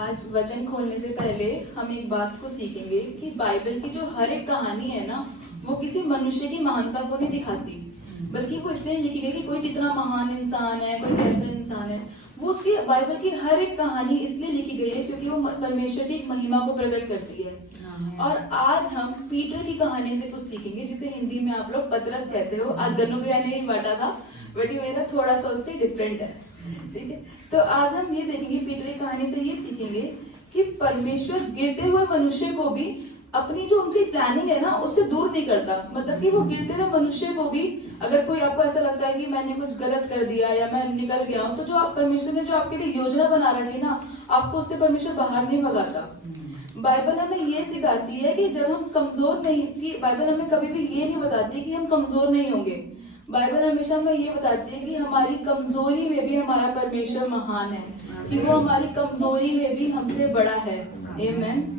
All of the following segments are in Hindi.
आज वचन खोलने से पहले हम एक बात को सीखेंगे कि बाइबल की जो हर एक कहानी है ना, वो किसी मनुष्य की महानता को नहीं दिखाती, बल्कि वो इसलिए लिखी गई कि कोई कितना महान इंसान है, कोई कैसा इंसान है। वो उसकी बाइबल की हर एक कहानी इसलिए लिखी गई है क्योंकि वो परमेश्वर की एक महिमा को प्रकट करती है। और आज हम पीटर की कहानी से कुछ सीखेंगे, जिसे हिंदी में आप लोग पतरस कहते हो। आज गन्नू भैया ने ही बांटा था, बट ये मेरा थोड़ा सा उससे डिफरेंट है, ठीक है। तो आज हम ये देखेंगे, पीटर की कहानी से ये सीखेंगे कि परमेश्वर गिरते हुए मनुष्य को भी अपनी जो उनकी प्लानिंग है ना, उससे दूर नहीं करता। मतलब कि वो गिरते हुए मनुष्य को भी, अगर कोई आपको ऐसा लगता है कि मैंने कुछ गलत कर दिया या मैं निकल गया हूँ, तो जो आप परमेश्वर ने जो आपके लिए योजना बना रखी है ना, आपको उससे परमेश्वर बाहर नहीं भगाता। बाइबल हमें ये सिखाती है कि जब हम कमजोर नहीं, कि बाइबल हमें कभी भी ये नहीं बताती कि हम कमजोर नहीं होंगे। बाइबल हमेशा हमें ये बताती है कि हमारी कमजोरी में भी हमारा परमेश्वर महान है, कि वो हमारी कमजोरी में भी हमसे बड़ा है। आमीन।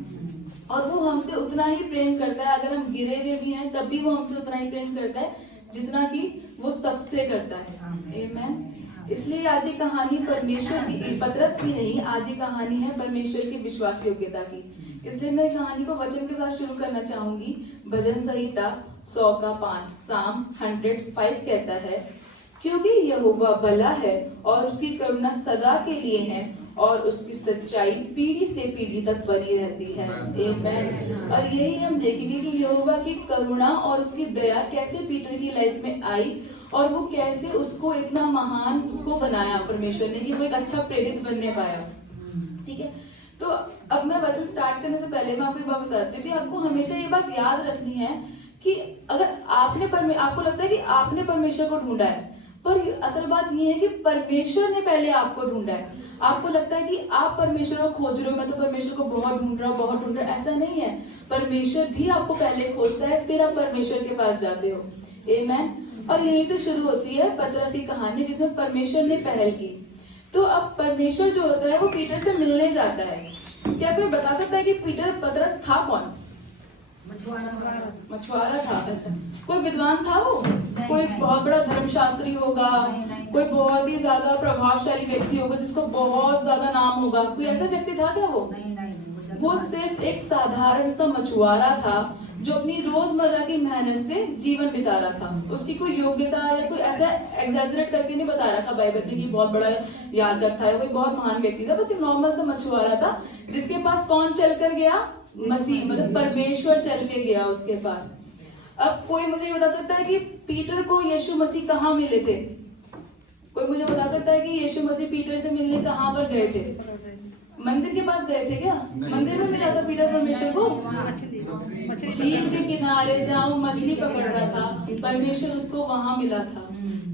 और वो हमसे उतना ही प्रेम करता है, अगर हम गिरे हुए भी हैं तब भी वो हमसे उतना ही प्रेम करता है जितना कि वो सबसे करता है। आमीन। इसलिए आज ये कहानी परमेश्वर की, पतरस की नहीं, आज ये कहानी है परमेश्वर की विश्वास योग्यता की। इसलिए मैं कहानी को वचन के साथ शुरू करना चाहूंगी। भजन संहिता 100 का 5, साम 105 कहता है, क्योंकि यहोवा भला है और उसकी करुणा सदा के लिए है और उसकी सच्चाई पीढ़ी से पीढ़ी तक बनी रहती है। आमीन। और यही हम देखेंगे कि यहोवा की करुणा और उसकी दया कैसे पीटर की लाइफ में आई और वो कैसे उसको इतना महान उसको बनाया परमेश्वर ने, कि वो एक अच्छा प्रेरित बनने पाया। ठीक है, तो अब मैं वचन स्टार्ट करने से पहले मैं आपको एक बात बताती हूँ कि आपको हमेशा ये बात याद रखनी है कि अगर आपको लगता है कि आपने परमेश्वर को ढूंढा है, पर असल बात ये है कि परमेश्वर ने पहले आपको ढूंढा है। आपको लगता है कि आप परमेश्वर को खोज रहे हो, मैं तो परमेश्वर को बहुत ढूंढ रहा हूँ, ऐसा नहीं है। परमेश्वर भी आपको पहले खोजता है, फिर आप परमेश्वर के पास जाते हो। आमीन। और यहीं से शुरू होती है पतरस की कहानी, जिसमें परमेश्वर ने पहल की। तो अब परमेश्वर जो होता है वो पीटर से मिलने जाता है। क्या कोई बता सकता है कि पतरस था कौन? मछुआरा था। अच्छा, कोई विद्वान था वो? कोई बहुत बड़ा धर्मशास्त्री होगा, कोई बहुत ही ज्यादा प्रभावशाली व्यक्ति होगा जिसको बहुत ज्यादा नाम होगा, कोई ऐसा व्यक्ति था क्या वो? वो सिर्फ एक साधारण सा मछुआरा था जो अपनी रोजमर्रा की मेहनत से जीवन बिता रहा था। उसकी कोई योग्यता या कोई ऐसा एग्जैजरेट करके नहीं बता रखा बाइबल में कि बहुत बड़ा याजक था या कोई बहुत महान व्यक्ति था। बस एक नॉर्मल सा मछुआरा था जिसके पास कौन चल कर गया? मसीह, मतलब परमेश्वर चल के गया उसके पास। अब कोई मुझे ये बता सकता है कि पीटर को यीशु मसीह कहाँ मिले थे? कोई मुझे बता सकता है कि यीशु मसीह पीटर से मिलने कहाँ पर गए थे? मंदिर के पास गए थे क्या? मंदिर में मिला था पीटर परमेश्वर को? झील के किनारे जहाँ वो मछली पकड़ रहा था, परमेश्वर उसको वहां मिला था।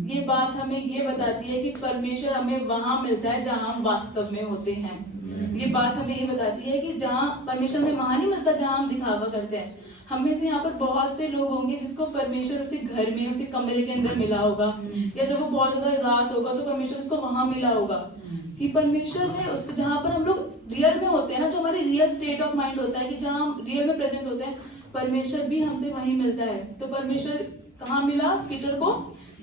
ये बात हमें ये बताती है कि परमेश्वर हमें वहां मिलता है जहाँ हम वास्तव में होते हैं। ये बात हमें ये बताती है कि जहाँ परमेश्वर हमें वहां नहीं मिलता जहाँ हम दिखावा करते हैं। हम में से यहाँ पर बहुत से लोग होंगे जिसको परमेश्वर उसी घर में, उसी कमरे के अंदर मिला होगा, या जब वो बहुत ज्यादा उदास होगा तो परमेश्वर उसको वहां मिला होगा। कि परमेश्वर ने उसको, जहाँ पर हम लोग रियल में होते हैं ना, जो हमारी रियल स्टेट ऑफ माइंड होता है, कि जहाँ हम रियल में प्रेजेंट होते हैं, परमेश्वर भी हमसे वहीं मिलता है। तो परमेश्वर कहाँ मिला पीटर को?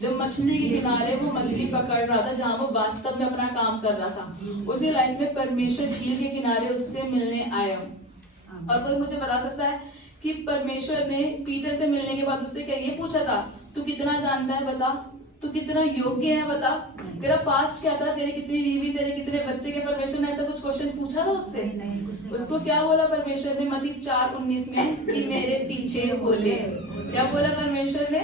जब मछली के किनारे वो मछली पकड़ रहा था, जहाँ वो वास्तव में अपना काम कर रहा था, उसी लाइफ में परमेश्वर झील के किनारे उससे मिलने आया। और कोई मुझे बता सकता है कि परमेश्वर ने पीटर से मिलने के बाद उससे क्या ये पूछा था, तू कितना जानता है बता, तू कितना योग्य है बता, तेरा पास्ट क्या था, तेरे कितनी बीवी, तेरे कितने बच्चे के? परमेश्वर ने ऐसा कुछ क्वेश्चन पूछा था उससे? उसको क्या बोला परमेश्वर ने मत्ती 4:19 में कि मेरे पीछे हो ले। क्या बोला परमेश्वर ने?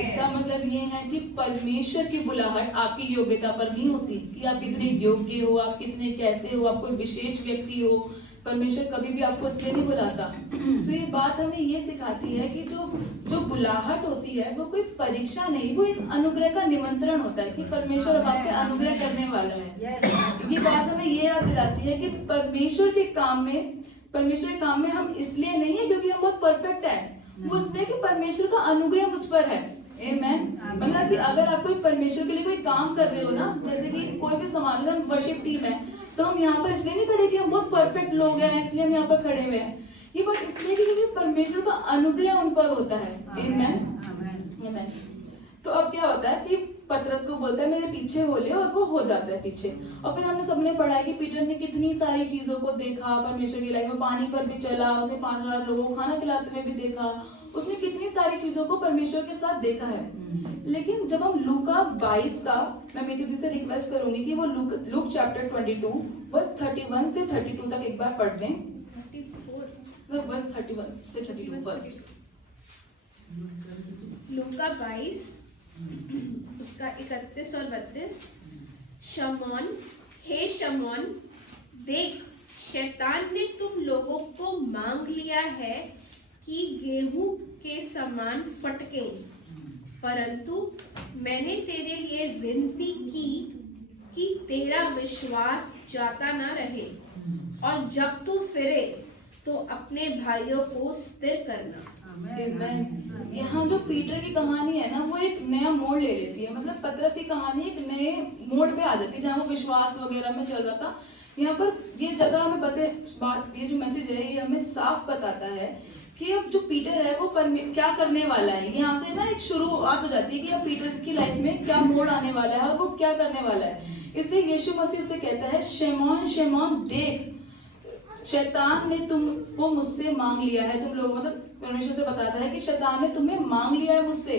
इसका मतलब ये है कि परमेश्वर की बुलाहट आपकी योग्यता पर नहीं होती कि आप कितने योग्य हो, आप कितने कैसे हो, आप कोई विशेष व्यक्ति हो। परमेश्वर कभी भी आपको इसलिए नहीं बुलाता। तो ये बात हमें ये सिखाती है कि जो बुलाहट होती है वो कोई परीक्षा नहीं, वो एक अनुग्रह का निमंत्रण होता है कि परमेश्वर अब आप पे अनुग्रह करने वाला है। ये बात हमें ये याद दिलाती है कि परमेश्वर के काम में हम इसलिए नहीं है क्योंकि हम बहुत परफेक्ट है, वो इसलिए कि परमेश्वर का अनुग्रह मुझ पर है। आमीन। मतलब कि अगर आप कोई परमेश्वर के लिए कोई काम कर रहे हो ना, जैसे कि कोई भी समाज, हम वर्शिप टीम है, तो हम यहाँ पर इसलिए नहीं खड़े कि हम बहुत परफेक्ट लोग हैं इसलिए हम यहाँ पर खड़े हुए हैं। ये बात इसलिए क्योंकि परमेश्वर का अनुग्रह उन पर होता है। आमीन। आमीन। तो अब क्या होता है कि पतरस को बोलता है मेरे पीछे हो ले, और वो हो जाता है पीछे। और फिर हमने सबने पढ़ा है कि पीटर ने कितनी सारी चीजों को देखा परमेश्वर की लाइफ में, पानी पर भी चला, उसने 5000 लोगों को खाना खिलाते हुए भी देखा, उसने कितनी सारी चीजों को परमेश्वर के साथ देखा है। लेकिन जब हम लूका 22 का, मैं मेथी दी से रिक्वेस्ट करूंगी कि वो लूक चैप्टर 22 वर्स 31 से 32 तक एक बार पढ़ दें। 34 वर्स 31 से 32 फर्स्ट। लूका 22 उसका 31 और 32। शमौन, हे शमौन, देख शैतान ने तुम लोगों को मांग लिया है कि गेहूं के समान फटके, परंतु मैंने तेरे लिए विनती की कि तेरा विश्वास जाता ना रहे, और जब तू फिरे तो अपने भाइयों को स्थिर करना। आमीन। यहाँ जो पीटर की कहानी है ना, वो एक नया मोड़ ले लेती है। मतलब पतरस की कहानी एक नए मोड़ पे आ जाती है, जहाँ वो विश्वास वगैरह में चल रहा था। यहाँ पर ये जगह हमें ये जो मैसेज है ये हमें साफ बताता है कि अब जो पीटर है वो क्या करने वाला है। यहाँ से ना एक शुरुआत हो जाती है कि अब पीटर की लाइफ में क्या मोड़ आने वाला है और वो क्या करने वाला है। इसलिए यीशु मसीह उसे कहता है, शैतान शैतान देख, शैतान ने तुमको मुझसे मांग लिया है। तुम लोग मतलब परमेश्वर से बताता है कि शैतान ने तुम्हें मांग लिया है मुझसे,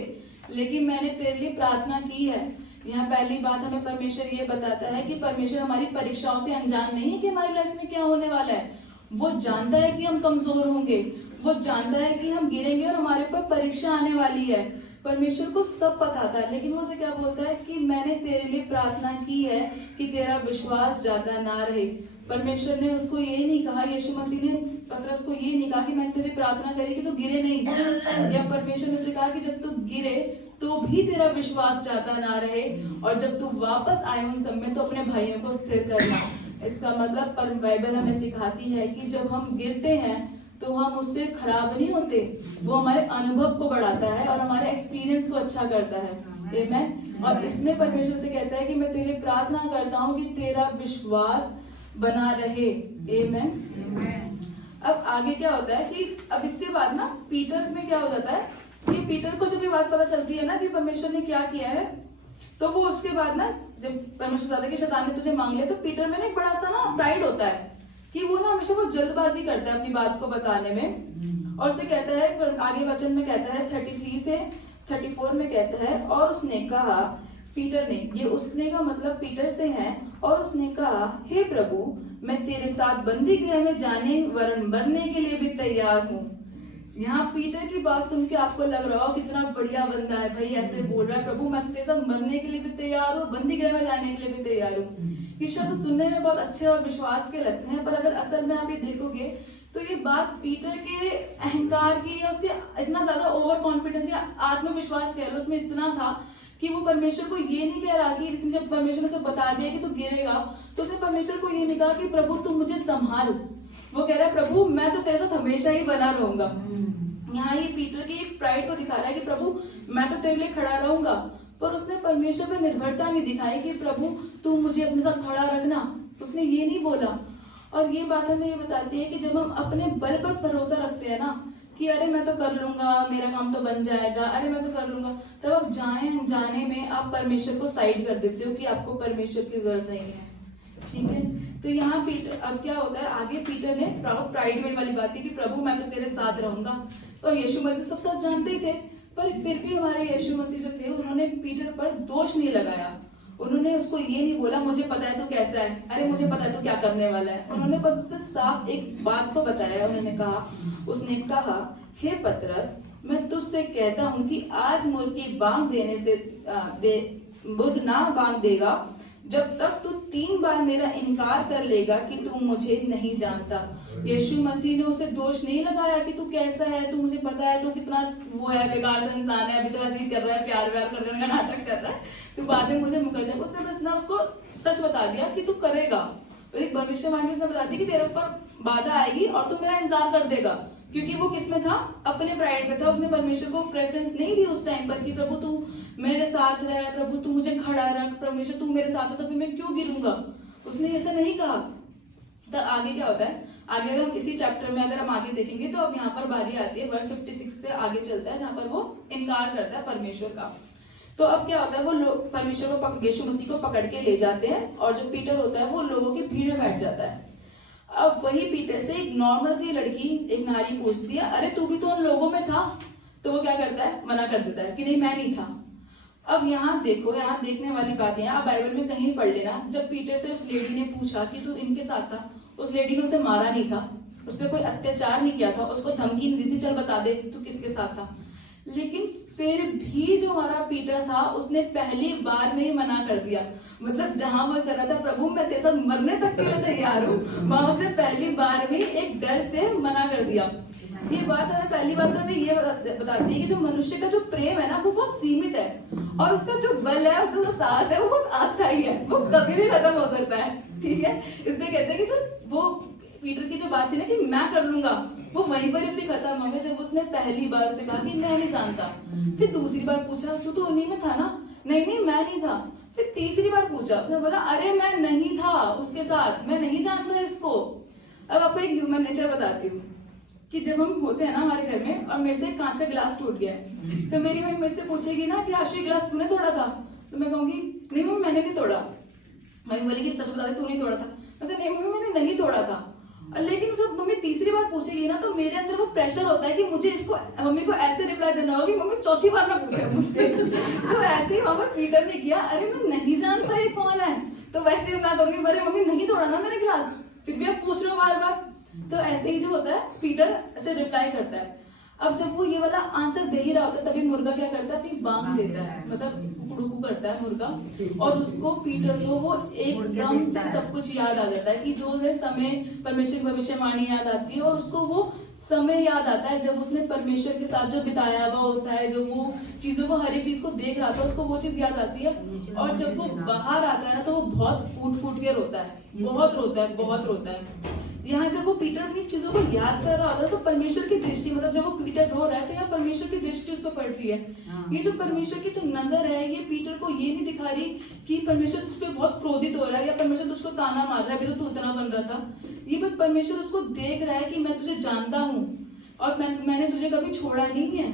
लेकिन मैंने तेरे लिए प्रार्थना की है। यहाँ पहली बात हमें परमेश्वर ये बताता है कि परमेश्वर हमारी परीक्षाओं से अनजान नहीं है कि हमारी लाइफ में क्या होने वाला है। वो जानता है कि हम कमजोर होंगे, वो जानता है कि हम गिरेंगे और हमारे ऊपर परीक्षा आने वाली है। परमेश्वर को सब पता था, लेकिन वो उसे क्या बोलता है कि मैंने तेरे लिए प्रार्थना की है कि तेरा विश्वास जाता ना रहे। परमेश्वर ने उसको ये नहीं कहा, यीशु मसीह ने पतरस को ये नहीं कहा कि मैंने तेरी प्रार्थना करी कि तू गिरे नहीं, या परमेश्वर ने उसे कहा कि जब तू गिरे तो भी तेरा विश्वास जाता ना रहे, और जब तू वापस आए उन सब में तो अपने भाइयों को स्थिर करना। इसका मतलब पर बाइबल हमें सिखाती है कि जब हम गिरते हैं तो हम उससे खराब नहीं होते, वो हमारे अनुभव को बढ़ाता है और हमारे एक्सपीरियंस को अच्छा करता है। आमीन। और इसमें परमेश्वर से कहता है कि मैं तेरे लिए प्रार्थना करता हूँ कि तेरा विश्वास बना रहे। आमीन। अब आगे क्या होता है कि अब इसके बाद ना पीटर में क्या हो जाता है कि पीटर को जब ये बात पता चलती है ना कि परमेश्वर ने क्या किया है, तो वो उसके बाद ना जब परमेश्वर बताता है कि शैतान ने तुझे मांग लिया, तो पीटर में ना एक बड़ा सा ना प्राइड होता है कि वो ना हमेशा वो जल्दबाजी करता है अपनी बात को बताने में। और उसे कहता है, आगे वचन में कहता है 33 से 34 में कहता है, और उसने कहा, पीटर ने, ये उसने का मतलब पीटर से है, और उसने कहा, हे प्रभु, मैं तेरे साथ बंदी गृह में जाने वरन मरने के लिए भी तैयार हूँ। यहाँ पीटर की बात सुन के आपको लग रहा हो कितना बढ़िया बंदा है भाई, ऐसे बोल रहा है, प्रभु मैं तेरे साथ मरने के लिए भी तैयार हूँ, बंदी गृह में जाने के लिए भी तैयार हूँ। ये शब्द सुनने में बहुत अच्छे और विश्वास के लगते हैं, पर अगर असल में आप ये देखोगे तो ये बात पीटर के अहंकार की या उसके इतना ज्यादा ओवर कॉन्फिडेंस या आत्मविश्वास कह लो, उसमें इतना था कि वो परमेश्वर को ये नहीं कह रहा कि जब परमेश्वर ने उसे बता दिया कि तू गिरेगा तो उसने परमेश्वर को ये नहीं कहा कि प्रभु तू मुझे संभाल। वो कह रहा है, प्रभु मैं तो तेरे साथ हमेशा ही बना रहूंगा। यहाँ ये पीटर की एक प्राइड को दिखा रहा है कि प्रभु मैं तो तेरे लिए खड़ा रहूंगा, पर उसने परमेश्वर पर निर्भरता नहीं दिखाई कि प्रभु तू मुझे अपने साथ खड़ा रखना, उसने ये नहीं बोला। और ये बात हमें ये बताती है कि जब हम अपने बल पर भरोसा रखते हैं ना कि अरे मैं तो कर लूंगा, मेरा काम तो बन जाएगा, अरे मैं तो कर लूंगा, तब आप जाने में आप परमेश्वर को साइड कर देते हो कि आपको परमेश्वर की जरूरत नहीं है। ठीक है, तो यहाँ पीटर अब क्या होता है, आगे पीटर ने प्राइड में वाली बात की कि प्रभु मैं तो तेरे साथ रहूंगा। तो यीशु मसीह सब साथ जानते ही थे, पर फिर भी हमारे यीशु मसीह जो थे उन्होंने पीटर पर दोष नहीं लगाया। उन्होंने उसको ये नहीं बोला मुझे पता है तू कैसा है, अरे मुझे पता है तू क्या करने वाला है। उन्होंने बस उससे साफ एक बात को बताया। उसने कहा हे पतरस, मैं तुझसे कहता हूँ कि आज मुर्गी बांग देने से मुर्ग ना बांग देगा जब तक तू 3 बार मेरा इनकार कर लेगा कि तू मुझे नहीं जानता। यीशु मसीह ने उसे दोष नहीं लगाया कि तू कैसा है, तू मुझे पता है, तू कितना वो है, बेकार सा इंसान है, अभी तो ऐसे ही कर रहा है, प्यार व्यार करने का नाटक कर रहा है, तू बाद में मुझे मुकर जाएगा। उसने बस ना उसको सच बता दिया कि तू करेगा। तो एक भविष्यवाणी उसने बता दी कि तेरे ऊपर बाधा आएगी और तू मेरा इनकार कर देगा, क्योंकि वो किस में था, अपने प्राइड में था। उसने परमेश्वर को प्रेफरेंस नहीं दी उस टाइम पर कि प्रभु तू मेरे साथ रह, प्रभु तू मुझे खड़ा रख, परमेश्वर तू मेरे साथ है तो फिर मैं क्यों गिरूंगा, उसने ऐसा नहीं कहा। तो आगे क्या होता है, आगे अगर हम इसी चैप्टर में अगर हम आगे देखेंगे तो अब यहाँ पर बारी आती है वर्स 56 से आगे चलता है, जहाँ पर वो इनकार करता है परमेश्वर का। तो अब क्या होता है, वो लोग परमेश्वर को यीशु मसीह को पकड़ के ले जाते हैं और जो पीटर होता है वो लोगों की भीड़ में बैठ जाता है। अब वही पीटर से एक नॉर्मल सी लड़की, एक नारी पूछती है, अरे तू भी तो उन लोगों में था? तो वो क्या करता है, मना कर देता है कि नहीं मैं नहीं था। अब यहाँ देखो, यहाँ देखने वाली बात है, आप बाइबल में कहीं पढ़ लेना, जब पीटर से उस लेडी ने पूछा कि तू इनके साथ था, उस लेडी ने उसे मारा नहीं था, उस पर कोई अत्याचार नहीं किया था, उसको धमकी नहीं दी थी चल बता दे तू किसके साथ था। लेकिन फिर भी जो हमारा पीटर था उसने पहली बार में ही मना कर दिया। मतलब जहां वो कर रहा था प्रभु मैं तेरे साथ मरने तक के लिए तैयार हूँ, वहां उसने पहली बार में एक डर से मना कर दिया। ये बात हमें पहली बार तो हमें ये बताती है कि जो मनुष्य का जो प्रेम है ना वो बहुत सीमित है, और उसका जो बल है, जो साहस है वो बहुत अस्थायी है, वो कभी भी खत्म हो सकता है। ठीक है, इसलिए कहते हैं कि जो वो पीटर की जो बात थी ना कि मैं कर लूंगा, वो वहीं पर उसे खत्म हो गया जब उसने पहली बार उसे कहा कि मैं नहीं जानता। फिर दूसरी बार पूछा तू तो उन्हीं में था ना? नहीं नहीं मैं नहीं था। फिर तीसरी बार पूछा, उसने बोला अरे मैं नहीं था उसके साथ, मैं नहीं जानता इसको। अब आपको एक ह्यूमन नेचर बताती हूँ कि जब हम होते हैं ना हमारे घर में और मेरे से एक कांच का गिलास टूट गया है, तो मेरी मम्मी मेरे से पूछेगी ना कि आशु ये गिलास तूने तोड़ा था? तो मैं कहूंगी नहीं मम्मी मैंने नहीं तोड़ा। मम्मी बोलेगी सच बता दे तू नहीं तोड़ा था? मैं कहती नहीं मम्मी मैंने नहीं तोड़ा था। लेकिन जब मम्मी तीसरी बार पूछेगी ना तो मेरे अंदर वो प्रेशर होता है कि मुझे इसको मम्मी को ऐसे रिप्लाई देना होगा कि मम्मी चौथी बार ना पूछे मुझसे। तो ऐसे ही वहां पर पीटर ने किया, अरे मैं नहीं जानता ये कौन है, तो वैसे ही मैं करूंगी अरे मम्मी नहीं तोड़ा ना मैंने गिलास, फिर भी आप पूछ रहे हो बार बार। तो ऐसे ही जो होता है पीटर ऐसे रिप्लाई करता है। अब जब वो ये वाला आंसर दे ही रहा होता है तभी मुर्गा क्या करता है, अपनी बांग देता है, मतलब कुकड़ू करता है मुर्गा, और उसको पीटर को वो एकदम से सब कुछ याद आ जाता है कि जो है समय परमेश्वर की भविष्यवाणी याद आती है, और उसको वो समय याद आता है जब उसने परमेश्वर के साथ जो बिताया हुआ होता है, जो वो चीजों को हर एक चीज को देख रहा था उसको वो चीज याद आती है। और जब वो बाहर आता है ना तो वो बहुत फूट के रोता है, बहुत रोता है, बहुत रोता है। यहाँ जब वो पीटर अपनी चीजों को याद कर रहा होता है तो परमेश्वर की दृष्टि, मतलब जब वो पीटर रो रहा है तो यहाँ परमेश्वर की दृष्टि उस पर पड़ रही है। ये जो परमेश्वर की जो नजर है ये पीटर को ये नहीं दिखा रही कि परमेश्वर तुझ पे बहुत क्रोधित हो रहा है या परमेश्वर तुझको ताना मार रहा है, अभी तो तू इतना बन रहा था। ये बस परमेश्वर उसको देख रहा है कि मैं तुझे जानता हूँ और मैंने तुझे कभी छोड़ा नहीं है।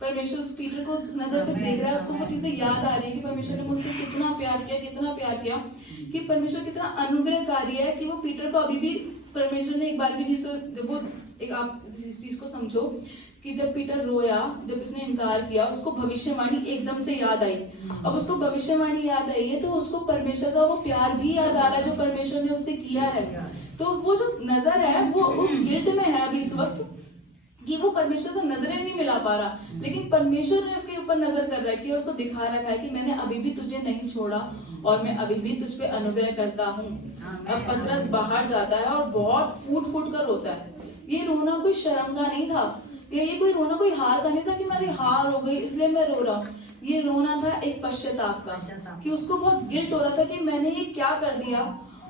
परमेश्वर उस पीटर को उस नजर से देख रहा है, उसको वो चीजें याद आ रही है कि परमेश्वर ने मुझसे कितना प्यार किया, कितना प्यार किया, कि परमेश्वर कितना अनुग्रहकारी है कि वो पीटर को अभी भी परमेश्वर ने एक बार भी नहीं जब वो एक आप इस चीज को समझो कि जब पीटर रोया, जब उसने इनकार किया, उसको भविष्यवाणी एकदम से याद आई। अब उसको भविष्यवाणी याद आई है तो उसको परमेश्वर का वो प्यार भी याद आ रहा है जो परमेश्वर ने उससे किया है। तो वो जो नजर है वो उस गिल्ट में है अभी इस वक्त कि वो परमेश्वर से नजरें नहीं मिला पा रहा, लेकिन परमेश्वर ने उसके ऊपर नजर कर रखी है और उसको दिखा रखा है कि मैंने अभी भी तुझे नहीं छोड़ा और मैं अभी भी तुझ पे अनुग्रह करता हूँ। अब पतरस बाहर जाता है और बहुत फूट कर रोता है। ये रोना कोई शर्म का नहीं था, ये कोई रोना कोई हार का नहीं था कि मेरी हार हो गई इसलिए मैं रो रहा हूँ। ये रोना था एक पश्चाताप का, कि उसको बहुत गिल्ट हो रहा था कि मैंने ये क्या कर दिया।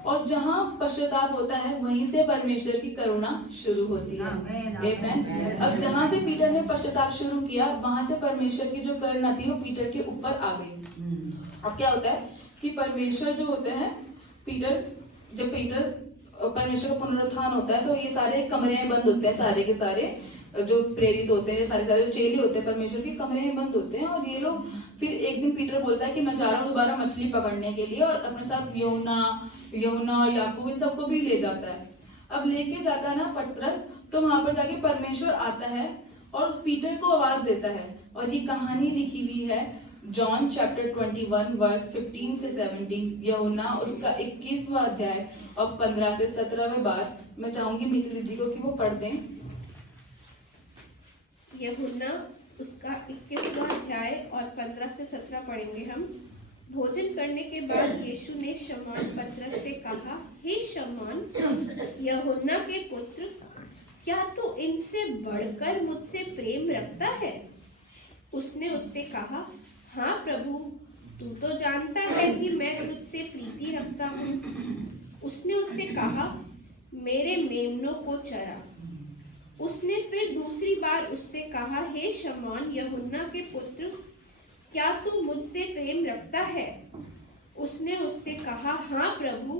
और जहाँ पश्चाताप होता है वहीं से परमेश्वर की करुणा शुरू होती है। आमेन। अब जहाँ से पीटर ने पश्चाताप शुरू किया वहां से परमेश्वर की जो करुणा थी वो पीटर के ऊपर आ गई। अब क्या होता है कि परमेश्वर जो होते हैं जब पीटर परमेश्वर का पुनरुत्थान होता है तो ये सारे कमरे बंद होते हैं, सारे के सारे जो प्रेरित होते हैं, सारे जो चेले होते हैं परमेश्वर के कमरे में बंद होते हैं। और ये लोग फिर एक दिन पीटर बोलता है कि मैं जा रहा हूँ दोबारा मछली पकड़ने के लिए, और अपने साथ यूहन्ना और याकूब इन सबको भी ले जाता है। अब लेके जाता है ना पतरस, तो वहां पर जाके परमेश्वर आता है और पीटर को आवाज देता है। और ये कहानी लिखी हुई है जॉन चैप्टर 21 वर्स 15 से 17, यूहन्ना उसका 21वां अध्याय और 15 से 17वें बार। मैं चाहूंगी मित्र दीदी को कि वो पढ़ दें। यूहन्ना उसका 21वां अध्याय और 15 से 17 पढ़ेंगे हम। भोजन करने के बाद यीशु ने शमौन पतरस से कहा, हे शमौन यूहन्ना के पुत्र, क्या तू इनसे बढ़कर मुझसे प्रेम रखता है? उसने उससे कहा, हाँ प्रभु, तू तो जानता है कि मैं तुझसे प्रीति रखता हूँ। उसने उससे कहा, मेरे मेमनों को चरा। उसने फिर दूसरी बार उससे कहा, हे शमौन यूहन्ना के पुत्र, क्या तू मुझसे प्रेम रखता है? उसने उससे कहा, हाँ प्रभु,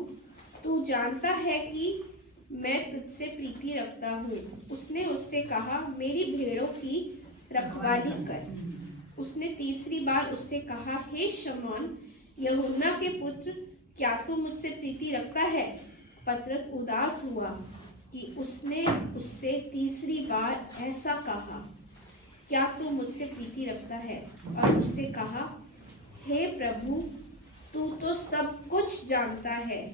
तू जानता है कि मैं तुझसे प्रीति रखता हूँ। उसने उससे कहा, मेरी भेड़ों की रखवाली कर। उसने तीसरी बार उससे कहा, हे शमौन यूहन्ना के पुत्र, क्या तू मुझसे प्रीति रखता है? पतरस उदास हुआ कि उसने उससे तीसरी बार ऐसा कहा, क्या तू मुझसे प्रीति रखता है? और उससे कहा, हे प्रभु, तू तो सब कुछ जानता है।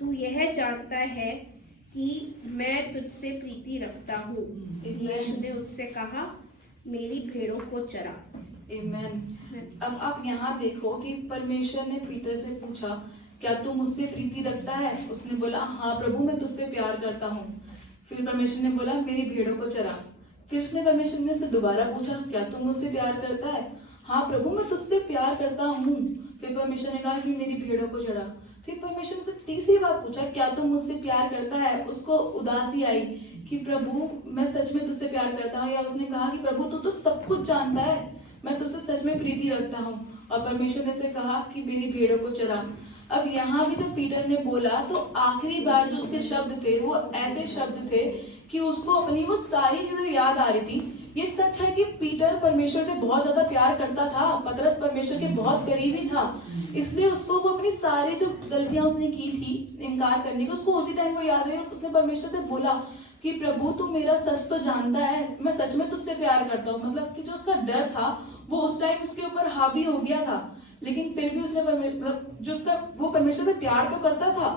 तू यह जानता है कि मैं तुझसे प्रीति रखता हूँ। यीशु ने उससे कहा, मेरी भेड़ों को चरा। आमीन। अब आप यहाँ देखो कि परमेश्वर ने पीटर से पूछा, क्या तू मुझसे प्रीति रखता है? उसने बोला, हाँ प्रभु, मैं तुझसे प्यार करता हूँ। फिर परमेश्वर ने बोला, मेरी भेड़ों को चरा। फिर उसने परमेश्वर ने से दोबारा पूछा, क्या तू मुझसे प्यार करता है? हाँ प्रभु, मैं तुझसे प्यार करता हूँ। फिर परमेश्वर ने कहा कि मेरी भेड़ों को चरा। फिर परमेश्वर ने से तीसरी बार पूछा, क्या तू मुझसे प्यार करता है? उसको उदासी आई कि प्रभु, मैं सच में तुझसे प्यार करता हूँ। या उसने कहा कि प्रभु, तू तो सब कुछ जानता है, मैं तुझसे सच में प्रीति रखता हूँ। और परमेश्वर ने से कहा कि मेरी भेड़ों को चरा। अब यहाँ भी जब पीटर ने बोला तो आखिरी बार जो उसके शब्द थे वो ऐसे शब्द थे कि उसको अपनी वो सारी चीजें याद आ रही थी। ये सच है कि पीटर परमेश्वर से बहुत ज्यादा प्यार करता था, पतरस परमेश्वर के बहुत करीबी था, इसलिए उसको वो अपनी सारी जो गलतियां उसने की थी इनकार करने की, उसको उसी टाइम वो याद है। उसने परमेश्वर से बोला कि प्रभु, तू मेरा सच तो जानता है, मैं सच में तुझसे प्यार करता हूँ। मतलब कि जो उसका डर था वो उस टाइम उसके ऊपर हावी हो गया था, लेकिन फिर भी उसने परमेश्वर जो उसका वो परमेश्वर से प्यार तो करता था,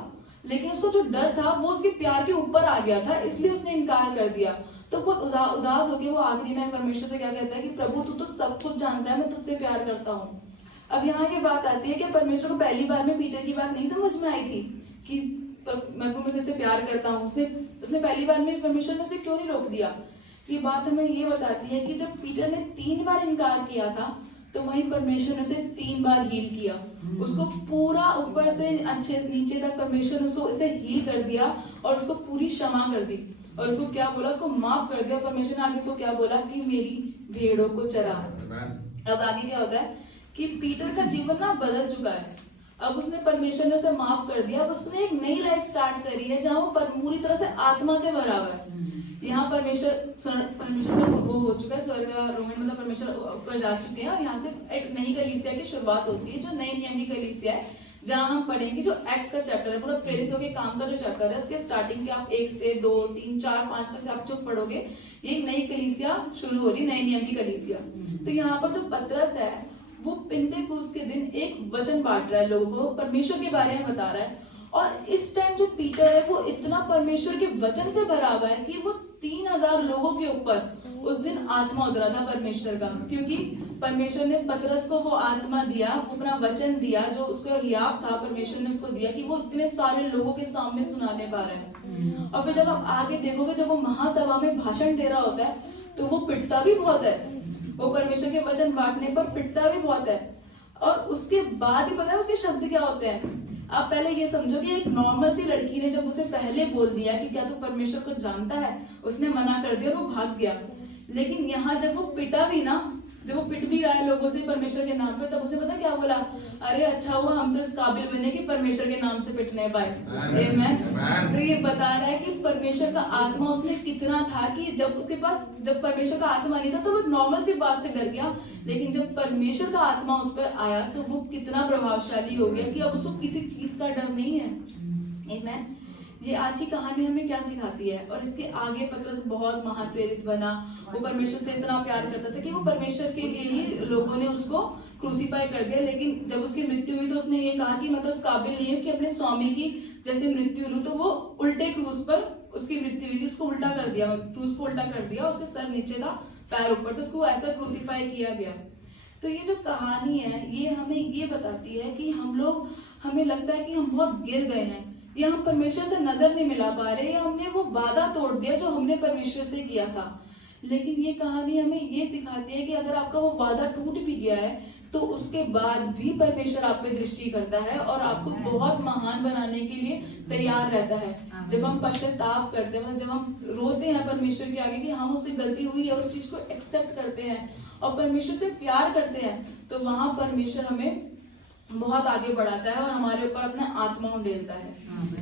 लेकिन उसको जो डर था वो उसके प्यार के ऊपर आ गया था, इसलिए उसने इनकार कर दिया। तो बहुत उदास होकर वो आखिरी में परमेश्वर से क्या कहता है कि प्रभु, तू तो सब कुछ जानता है, मैं तुझसे प्यार करता हूँ। अब यहाँ ये बात आती है कि परमेश्वर को पहली बार में पीटर की बात नहीं समझ में आई थी कि मैं तुझसे प्यार करता हूँ। उसने पहली बार में परमेश्वर ने उसे क्यों नहीं रोक दिया? ये बात हमें ये बताती है कि जब पीटर ने 3 बार इनकार किया था तो वहीं परमेश्वर ने उसे 3 बार हील किया। उसको पूरा ऊपर से अच्छे नीचे तक परमेश्वर ने उसको उसे हील कर दिया और उसको पूरी क्षमा कर दी। और उसको क्या बोला? उसको माफ कर दिया। परमेश्वर ने आगे उसको क्या बोला कि मेरी भेड़ों को चरा। अब आगे क्या होता है कि पीटर का जीवन ना बदल चुका है। अब उसने परमेश्वर ने उसे माफ कर दिया, अब उसने एक नई लाइफ स्टार्ट करी है जहाँ वो पूरी तरह से आत्मा से भरा हुआ है। यहाँ परमेश्वर का वो हो चुका है, स्वर्ग आरोहण, मतलब परमेश्वर ऊपर जा चुके हैं और यहाँ से एक नई कलीसिया की शुरुआत होती है, जो नई नियम की कलीसिया है, जहाँ हम पढ़ेंगे जो एक्ट्स का चैप्टर है, पूरा प्रेरितों के काम का जो चैप्टर है, उसके स्टार्टिंग के आप 1 से 2 3 4 5 तक आप जो पढ़ोगे, ये एक नई कलीसिया शुरू हो रही, नई नियम की कलीसिया। तो यहाँ पर जो पतरस है वो पिंतेकुस्त के दिन एक वचन बांट रहा है, लोगों को परमेश्वर के बारे में बता रहा है। और इस टाइम जो पीटर है वो इतना परमेश्वर के वचन से भरा हुआ है कि वो 3000 लोगों के ऊपर उस दिन आत्मा उतरा था परमेश्वर का, क्योंकि परमेश्वर ने पतरस को वो आत्मा दिया, वो अपना वचन दिया, जो उसको हियाव था परमेश्वर ने उसको दिया कि वो इतने सारे लोगों के सामने सुनाने पा रहे हैं। और फिर जब आप आगे देखोगे, जब वो महासभा में भाषण दे रहा होता है तो वो पिटता भी बहुत है, वो परमेश्वर के वचन बांटने पर पिटता भी बहुत है। और उसके बाद ही पता है उसके शब्द क्या होते हैं? आप पहले ये समझो कि एक नॉर्मल सी लड़की ने जब उसे पहले बोल दिया कि क्या तू परमेश्वर को जानता है, उसने मना कर दिया और वो भाग गया। लेकिन यहाँ जब वो पिटा भी ना, जब वो पिट भी रहा है लोगों से परमेश्वर के नाम पे, तब उसने पता क्या बोला? अरे अच्छा हुआ हम तो इस काबिल बने कि परमेश्वर के नाम से पिटने पाए। आमीन। तो ये बता रहा है कि परमेश्वर का आत्मा उसमें कितना था कि जब उसके पास जब परमेश्वर का आत्मा नहीं था तो वो नॉर्मल सी बात से डर गया, लेकिन जब परमेश्वर का आत्मा उस पर आया तो वो कितना प्रभावशाली हो गया कि अब उसको किसी चीज का डर नहीं है। आमीन। ये आज की कहानी हमें क्या सिखाती है? और इसके आगे पतरस बहुत महान प्रेरित बना, वो परमेश्वर से इतना प्यार करता था कि वो परमेश्वर के लिए ही लोगों ने उसको क्रूसीफाई कर दिया। लेकिन जब उसकी मृत्यु हुई तो उसने ये कहा कि मैं तो इस काबिल नहीं हूँ कि अपने स्वामी की जैसे मृत्यु लूं, तो वो उल्टे क्रूस पर उसकी मृत्यु हुई, उसको उल्टा कर दिया, क्रूस को उल्टा कर दिया, उसके सर नीचे था पैर ऊपर, तो उसको ऐसा क्रूसीफाई किया गया। तो ये जो कहानी है ये हमें ये बताती है कि हमें लगता है कि हम बहुत गिर गए हैं, या हम परमेश्वर से नजर नहीं मिला पा रहे, या हमने वो वादा तोड़ दिया जो हमने परमेश्वर से किया था। लेकिन ये कहानी हमें ये सिखाती है कि अगर आपका वो वादा टूट भी गया है तो उसके बाद भी परमेश्वर आप पे दृष्टि करता है और आपको बहुत महान बनाने के लिए तैयार रहता है। जब हम पश्चाताप करते हैं, जब हम रोते हैं परमेश्वर के आगे कि हम उससे गलती हुई है, उस चीज को एक्सेप्ट करते हैं और परमेश्वर से प्यार करते हैं, तो वहां परमेश्वर हमें बहुत आगे बढ़ाता है और हमारे ऊपर अपना आत्मा उंडेलता है।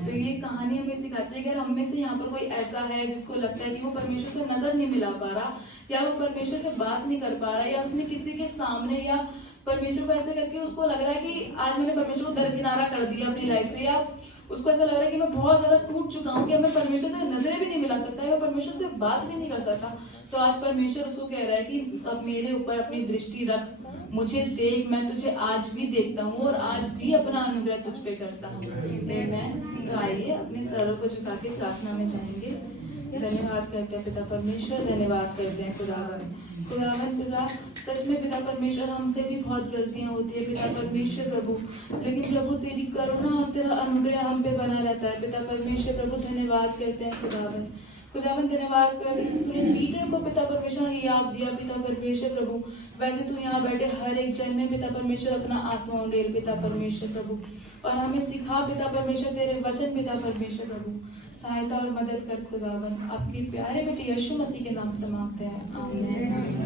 तो ये कहानी हमें सिखाती है कि अगर हम में से यहाँ पर कोई ऐसा है जिसको लगता है कि वो परमेश्वर से नजर नहीं मिला पा रहा, या वो परमेश्वर से बात नहीं कर पा रहा, या उसने किसी के सामने या परमेश्वर को ऐसे करके उसको लग रहा है कि आज मैंने परमेश्वर को दरकिनारा कर दिया अपनी लाइफ से, या उसको ऐसा लग रहा है कि मैं बहुत ज्यादा टूट चुका हूँ कि मैं परमेश्वर से नजरें भी नहीं मिला सकता, या परमेश्वर से बात भी नहीं कर सकता, तो आज परमेश्वर उसको कह रहा है कि अब मेरे ऊपर अपनी दृष्टि रख, मुझे देख, मैं तुझे आज भी देखता हूँ और आज भी अपना अनुग्रह तुझ पे करता हूँ। आमीन। तो आइए अपने सरों को झुका के प्रार्थना में जाएंगे। धन्यवाद करते हैं पिता परमेश्वर, धन्यवाद करते हैं खुदावन। खुदावन पिता, सच में पिता परमेश्वर हमसे भी बहुत गलतियां होती है पिता परमेश्वर प्रभु, लेकिन प्रभु तेरी करुणा और तेरा अनुग्रह हम पे बना रहता है पिता परमेश्वर प्रभु। धन्यवाद करते हैं खुदावन। खुदावन धन्यवाद करते हैं जैसे तूने पीटर को पिता परमेश्वर हियाव दिया पिता परमेश्वर प्रभु, वैसे तू यहाँ बैठे हर एक जन में पिता परमेश्वर अपना आत्मा उंडेल पिता परमेश्वर प्रभु, और हमें सिखा पिता परमेश्वर तेरे वचन पिता परमेश्वर प्रभु। सहायता और मदद कर खुदावन, आपके प्यारे बेटे यीशु मसीह के नाम से मांगते हैं, आमीन।